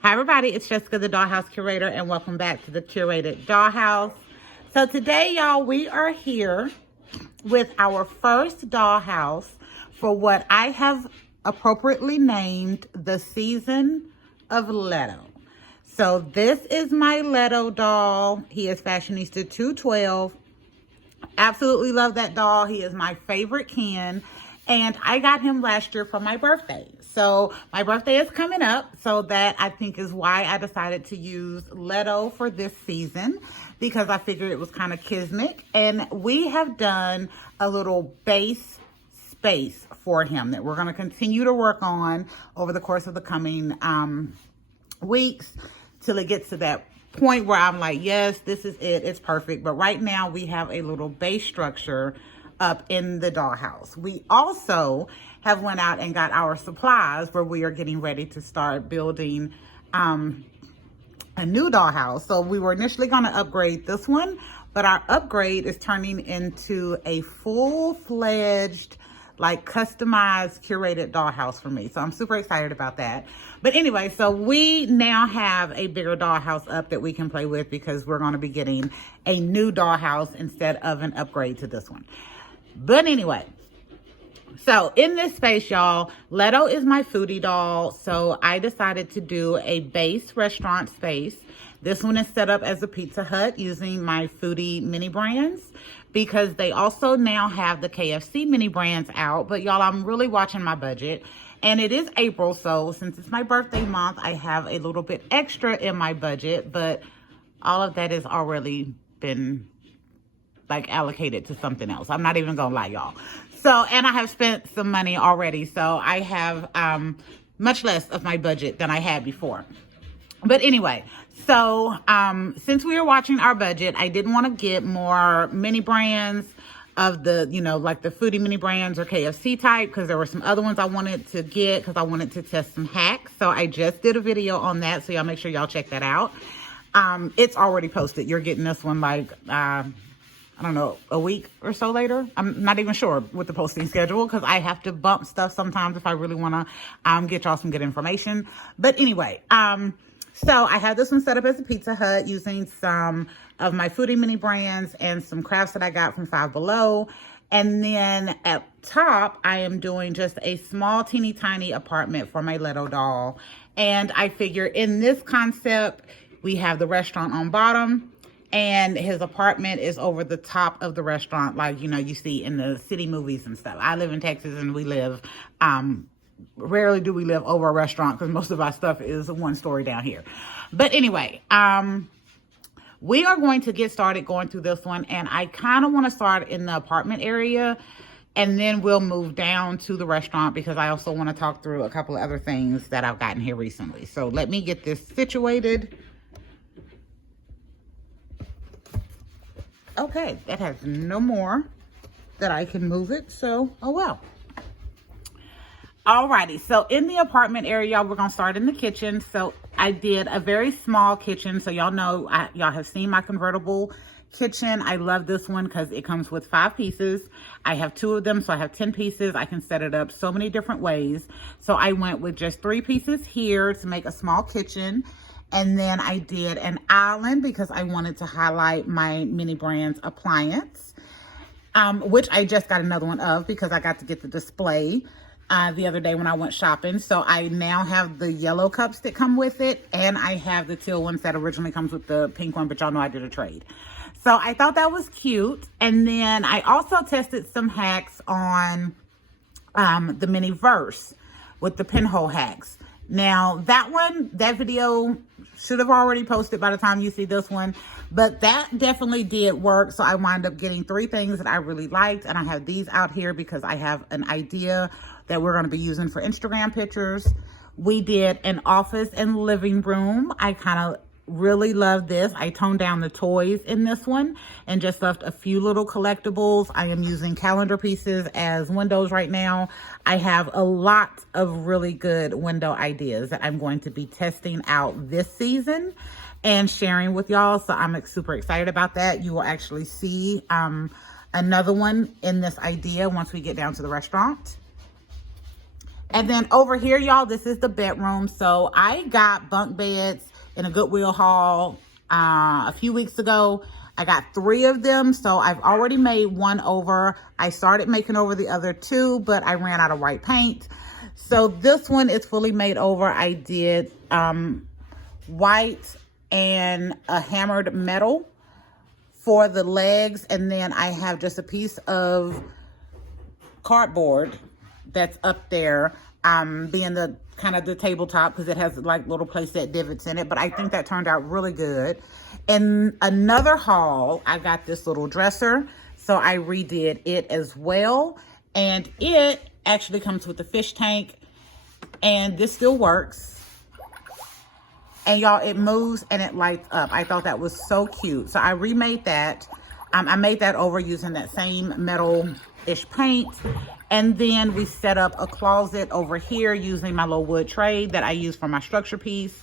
Hi everybody, it's Jessica, the Dollhouse Curator, and welcome back to the Curated Dollhouse. So today, y'all, we are here with our first dollhouse for what I have appropriately named the season of Leto. So this is my Leto doll. He is Fashionista 212. Absolutely love that doll. He is my favorite Ken. And I got him last year for my birthday. So my birthday is coming up. So that I think is why I decided to use Leto for this season. Because I figured it was kind of kismic. And we have done a little base space for him that we're going to continue to work on over the course of the coming weeks. Till it gets to that point where I'm like, yes, this is it. It's perfect. But right now we have a little base structure up in the dollhouse. We also have went out and got our supplies where we are getting ready to start building a new dollhouse. So we were initially going to upgrade this one, but our upgrade is turning into a full-fledged, like customized, curated dollhouse for me. So I'm super excited about that. But anyway, so we now have a bigger dollhouse up that we can play with because we're going to be getting a new dollhouse instead of an upgrade to this one. But anyway, so in this space, y'all, Leto is my foodie doll. So I decided to do a base restaurant space. This one is set up as a Pizza Hut using my foodie mini brands because they also now have the KFC mini brands out. But y'all, I'm really watching my budget. And it is April, so since it's my birthday month, I have a little bit extra in my budget. But all of that has already been like allocated to something else. I'm not even gonna lie, y'all. So, and I have spent some money already. So I have much less of my budget than I had before. But anyway, so since we were watching our budget, I didn't want to get more mini brands of the, you know, like the foodie mini brands or KFC type, because there were some other ones I wanted to get because I wanted to test some hacks. So I just did a video on that. So y'all make sure y'all check that out. It's already posted. You're getting this one like, I don't know, a week or so later. I'm not even sure with the posting schedule because I have to bump stuff sometimes if I really want to get y'all some good information. But anyway, so I have this one set up as a Pizza Hut using some of my foodie mini brands and some crafts that I got from Five Below. And then at top, I am doing just a small teeny tiny apartment for my Leto doll. And I figure in this concept, we have the restaurant on bottom and his apartment is over the top of the restaurant, like, you know, you see in the city movies and stuff. I live in Texas and we live, rarely do we live over a restaurant because most of our stuff is one story down here. But anyway, we are going to get started going through this one. And I kind of want to start in the apartment area and then we'll move down to the restaurant because I also want to talk through a couple of other things that I've gotten here recently. So let me get this situated. Okay, that has no more that I can move it, so, oh well. Alrighty, so in the apartment area, we're going to start in the kitchen. So I did a very small kitchen. So y'all know, y'all have seen my convertible kitchen. I love this one because it comes with 5 pieces. I have 2 of them, so I have 10 pieces. I can set it up so many different ways. So I went with just 3 pieces here to make a small kitchen. And then I did an island because I wanted to highlight my mini brands appliance, which I just got another one of because I got to get the display the other day when I went shopping. So I now have the yellow cups that come with it. And I have the teal ones that originally comes with the pink one, but y'all know I did a trade. So I thought that was cute. And then I also tested some hacks on the mini verse with the pinhole hacks. Now that video should have already posted by the time you see this one, but that definitely did work. So I wound up getting 3 things that I really liked. And I have these out here because I have an idea that we're going to be using for Instagram pictures. We did an office and living room. I kind of really love this. I toned down the toys in this one and just left a few little collectibles. I am using calendar pieces as windows right now. I have a lot of really good window ideas that I'm going to be testing out this season and sharing with y'all. So I'm super excited about that. You will actually see another one in this idea once we get down to the restaurant. And then over here, y'all, this is the bedroom. So I got bunk beds in a Goodwill haul a few weeks ago. I got 3 of them. So I've already made one over. I started making over the other 2, but I ran out of white paint. So this one is fully made over. I did white and a hammered metal for the legs. And then I have just a piece of cardboard that's up there, being the kind of the tabletop, because it has like little playset divots in it. But I think that turned out really good. In another haul, I got this little dresser, so I redid it as well. And it actually comes with a fish tank, and this still works. And y'all, it moves and it lights up. I thought that was so cute. So I remade that. I made that over using that same metal-ish paint. And then we set up a closet over here using my little wood tray that I use for my structure piece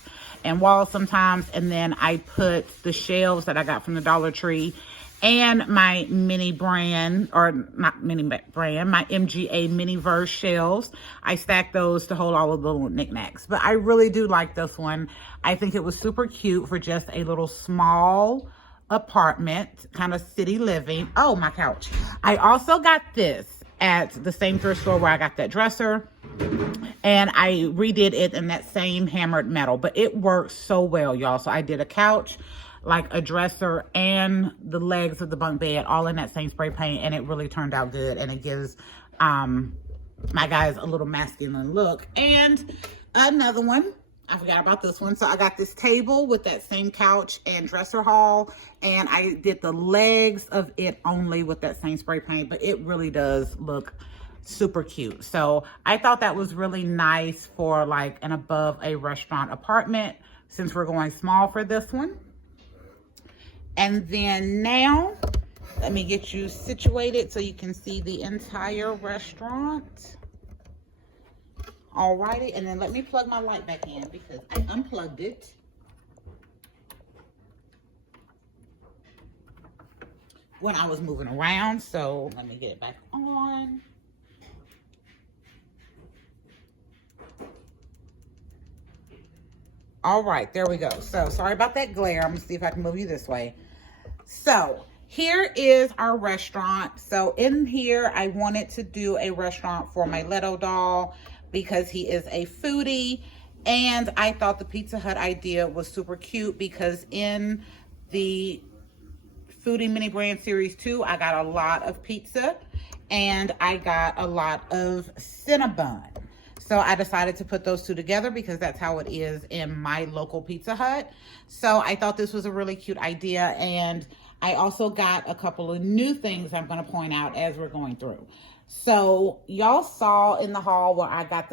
and walls sometimes. And then I put the shelves that I got from the Dollar Tree and my mini brand, or not mini brand, my MGA Miniverse shelves. I stacked those to hold all of the little knickknacks. But I really do like this one. I think it was super cute for just a little small apartment, kind of city living. Oh, my couch. I also got this at the same thrift store where I got that dresser, and I redid it in that same hammered metal, but it works so well, y'all. So I did a couch, like a dresser, and the legs of the bunk bed all in that same spray paint, and it really turned out good, and it gives my guys a little masculine look. And another one, I forgot about this one. So I got this table with that same couch and dresser haul, and I did the legs of it only with that same spray paint, but it really does look super cute. So I thought that was really nice for like an above a restaurant apartment, since we're going small for this one. And then now, let me get you situated so you can see the entire restaurant. Alrighty, and then let me plug my light back in because I unplugged it. When I was moving around, so let me get it back on. All right, there we go. So sorry about that glare. I'm gonna see if I can move you this way. So here is our restaurant. So in here, I wanted to do a restaurant for my Leto doll because he is a foodie. And I thought the Pizza Hut idea was super cute because in the Foodie Mini Brand Series 2, I got a lot of pizza and I got a lot of Cinnabon. So I decided to put those 2 together because that's how it is in my local Pizza Hut. So I thought this was a really cute idea. And I also got a couple of new things I'm going to point out as we're going through. So y'all saw in the haul where I got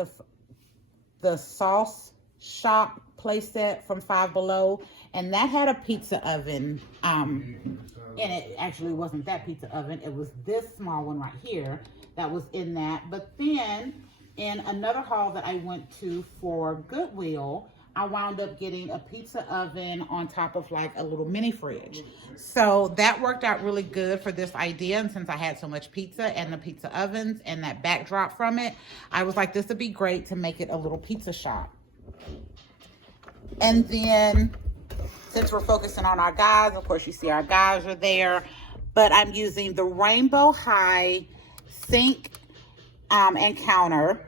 the sauce shop playset from Five Below, and that had a pizza oven in it. Actually, it wasn't that pizza oven. It was this small one right here that was in that. But then in another haul that I went to for Goodwill, I wound up getting a pizza oven on top of like a little mini fridge. So that worked out really good for this idea. And since I had so much pizza and the pizza ovens and that backdrop from it, I was like, this would be great to make it a little pizza shop. And then since we're focusing on our guys, of course you see our guys are there, but I'm using the Rainbow High sink and counter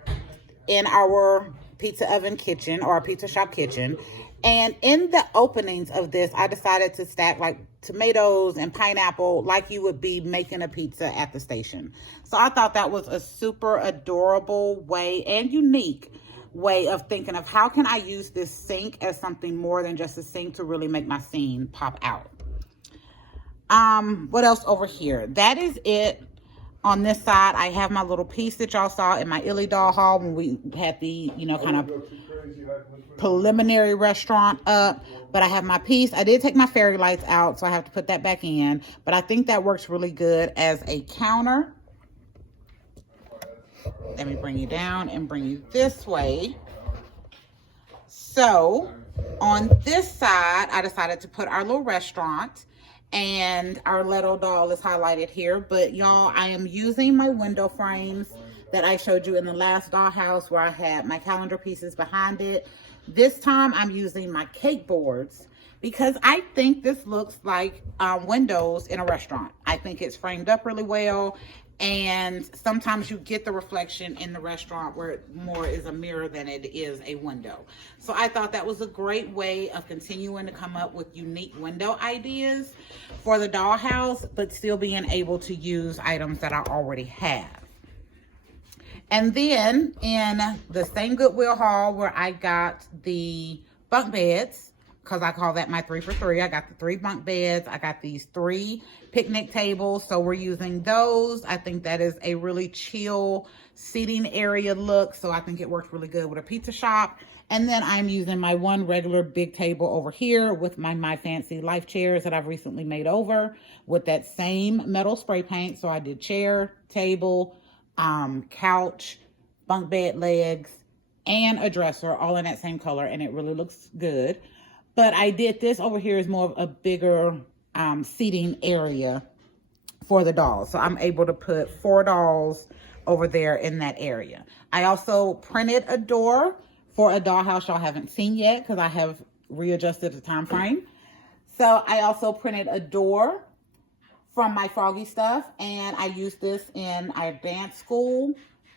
in our pizza oven kitchen, or our pizza shop kitchen. And in the openings of this, I decided to stack like tomatoes and pineapple like you would be making a pizza at the station. So I thought that was a super adorable way and unique way of thinking of how can I use this sink as something more than just a sink to really make my scene pop out. What else over here? That is it. On this side, I have my little piece that y'all saw in my Illy doll haul when we had the, you know, kind of preliminary restaurant up. But I have my piece. I did take my fairy lights out, so I have to put that back in. But I think that works really good as a counter. Let me bring you down and bring you this way. So on this side, I decided to put our little restaurant. And our Leto doll is highlighted here. But y'all, I am using my window frames that I showed you in the last dollhouse where I had my calendar pieces behind it. This time I'm using my cake boards because I think this looks like windows in a restaurant. I think it's framed up really well. And sometimes you get the reflection in the restaurant where it more is a mirror than it is a window. So I thought that was a great way of continuing to come up with unique window ideas for the dollhouse, but still being able to use items that I already have. And then in the same Goodwill haul where I got the bunk beds, because I call that my 3 for 3. I got the 3 bunk beds. I got these 3 picnic tables. So we're using those. I think that is a really chill seating area look. So I think it works really good with a pizza shop. And then I'm using my 1 regular big table over here with my Fancy Life chairs that I've recently made over with that same metal spray paint. So I did chair, table, couch, bunk bed legs, and a dresser all in that same color. And it really looks good. But I did this over here is more of a bigger seating area for the dolls. So I'm able to put 4 dolls over there in that area. I also printed a door for a dollhouse y'all haven't seen yet because I have readjusted the time frame. So I also printed a door from my Froggy stuff, and I used this in our dance school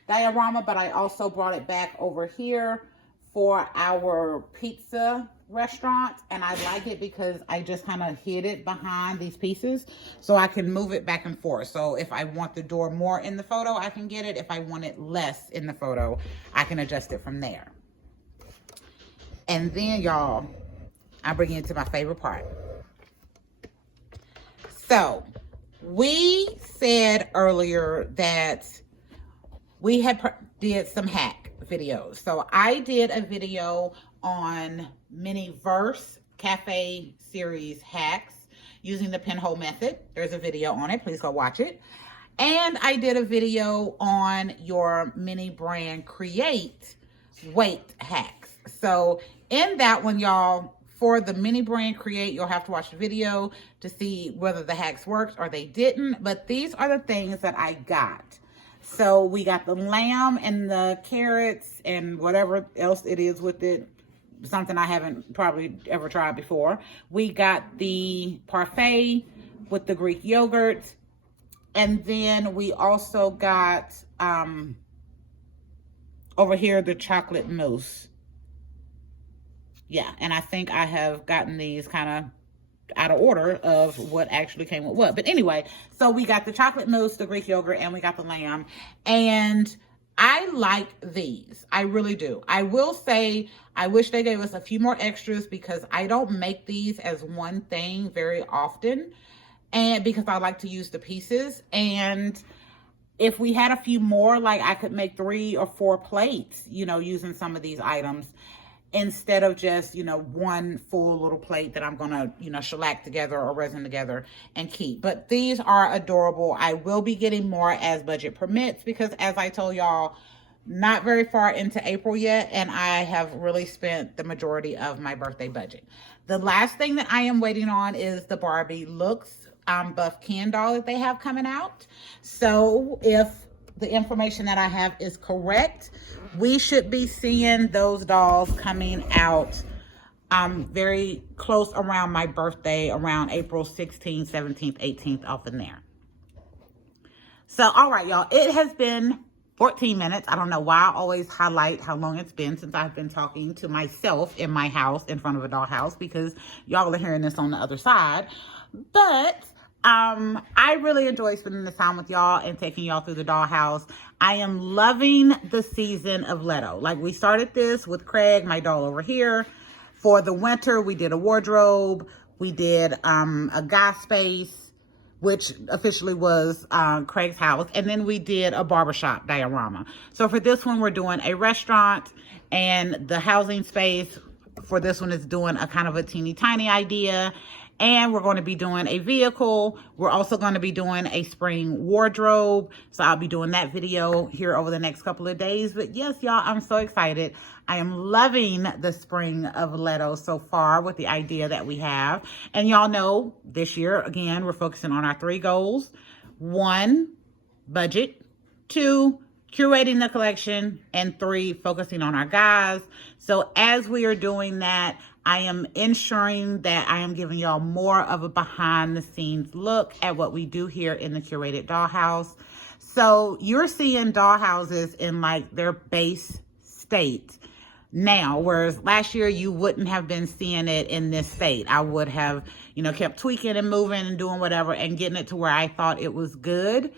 diorama, but I also brought it back over here for our pizza restaurant, and I like it because I just kind of hid it behind these pieces so I can move it back and forth. So if I want the door more in the photo, I can get it. If I want it less in the photo, I can adjust it from there. And then y'all, I'm bringing it to my favorite part. So we said earlier that we had did some hack videos. So I did a video on Miniverse Cafe series hacks using the pinhole method. There's a video on it. Please go watch it. And I did a video on your mini brand create weight hacks. So in that one, y'all, for the mini brand create, you'll have to watch the video to see whether the hacks worked or they didn't. But these are the things that I got. So we got the lamb and the carrots and whatever else it is with it. Something I haven't probably ever tried before. We got the parfait with the Greek yogurt. And then we also got over here the chocolate mousse. Yeah, and I think I have gotten these kind of out of order of what actually came with what. But anyway, so we got the chocolate mousse, the Greek yogurt, and we got the lamb. And I like these. I really do. I will say I wish they gave us a few more extras because I don't make these as one thing very often. And because I like to use the pieces. And if we had a few more, like I could make 3 or 4 plates, you know, using some of these items, instead of just, you know, one full little plate that I'm going to, you know, shellac together or resin together and keep. But these are adorable. I will be getting more as budget permits because, as I told y'all, not very far into April yet, and I have really spent the majority of my birthday budget. The last thing that I am waiting on is the Barbie Looks Buff Ken doll that they have coming out. So if the information that I have is correct, we should be seeing those dolls coming out very close around my birthday, around April 16th, 17th, 18th, off in there. So, all right, y'all, it has been 14 minutes. I don't know why I always highlight how long it's been since I've been talking to myself in my house in front of a dollhouse because y'all are hearing this on the other side. But I really enjoy spending the time with y'all and taking y'all through the dollhouse. I am loving the season of Leto. Like, we started this with Craig, my doll over here. For the winter, we did a wardrobe. We did a guy space, which officially was Craig's house. And then we did a barbershop diorama. So for this one, we're doing a restaurant, and the housing space for this one is doing a kind of a teeny tiny idea. And we're going to be doing a vehicle. We're also going to be doing a spring wardrobe. So I'll be doing that video here over the next couple of days. But yes, y'all, I'm so excited. I am loving the spring of Leto so far with the idea that we have. And y'all know this year, again, we're focusing on our 3 goals. 1, budget. 2, curating the collection, and 3, focusing on our guys. So as we are doing that, I am ensuring that I am giving y'all more of a behind the scenes look at what we do here in the Curated Dollhouse. So you're seeing dollhouses in like their base state now, whereas last year you wouldn't have been seeing it in this state. I would have, kept tweaking and moving and doing whatever and getting it to where I thought it was good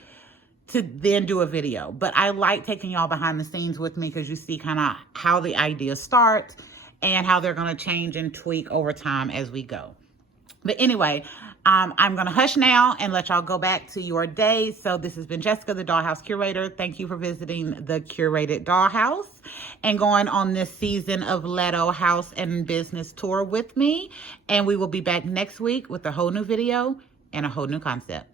to then do a video. But I like taking y'all behind the scenes with me because you see kind of how the ideas start and how they're going to change and tweak over time as we go. But anyway, I'm going to hush now and let y'all go back to your day. So this has been Jessica, the Dollhouse Curator. Thank you for visiting the Curated Dollhouse and going on this season of Leto House and Business Tour with me. And we will be back next week with a whole new video and a whole new concept.